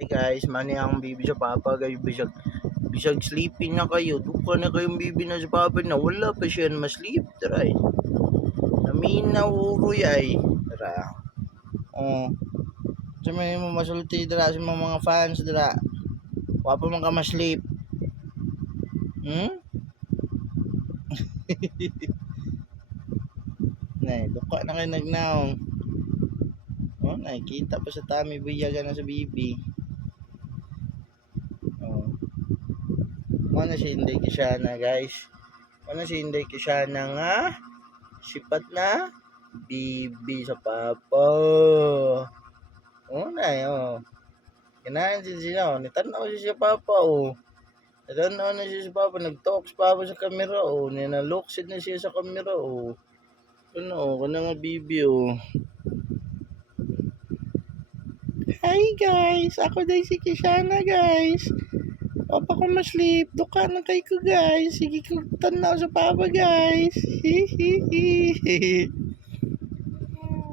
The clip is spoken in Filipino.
Hey guys, mani ang bibi sa papa guys, bisag sleeping na kayo. Duka na kayong bibi na sa papa na wala pa siya na ma-sleep. Try. Naminaw uroy ay. Tara. Oh. Sa may masulti dira sa mga fans dira. Wa pa man ka ma-sleep. Hmm? Nay, duka na kayo nagnaong. Oh, nakikita pa sa tummy buyaga na sa bibi. Oh. Mana si Inday Kishana guys. Mana si Inday Kishana nga sipat na bibi sa papa. Oh, na oh. Kinain siya oh. Nitanaw siya sa papa oh. Nitanaw na siya sa papa. Nag-talks pa ako sa camera oh. Ninaloksid na siya sa camera oh. Ano oh, kana nga bibi oh. Hi guys, ako day si Kishana guys. Papa ko ma-sleep, duka na kay ko guys. Sige ko tanaw sa papa guys. Hihihi.